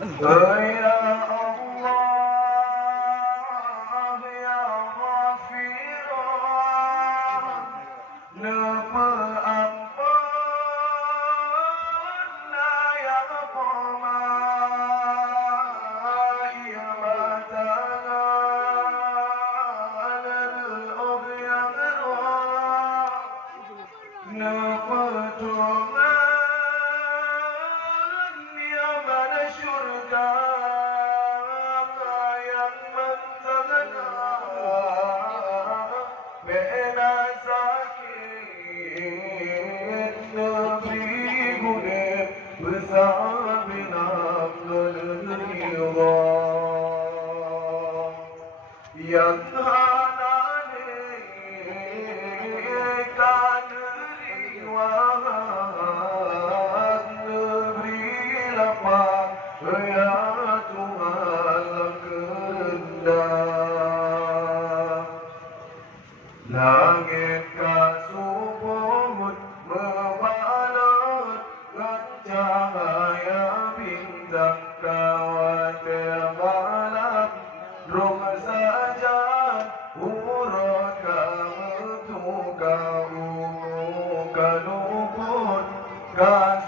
Ya Allah ya Ghafiran, Lepa ampun ya Qamar, ya Matangan al-Ard ya Ghirwan, Lepa Tuhan ya Mana syurga yang mentengah bina sakit negeri gulir besar bina ridha yang hanane kan riwayat negeri lapang ya Tuhan kehendak langit kasubut membalut dengan cahaya bintang khawatir malam drum saja urut kamu tu kau kaluput kan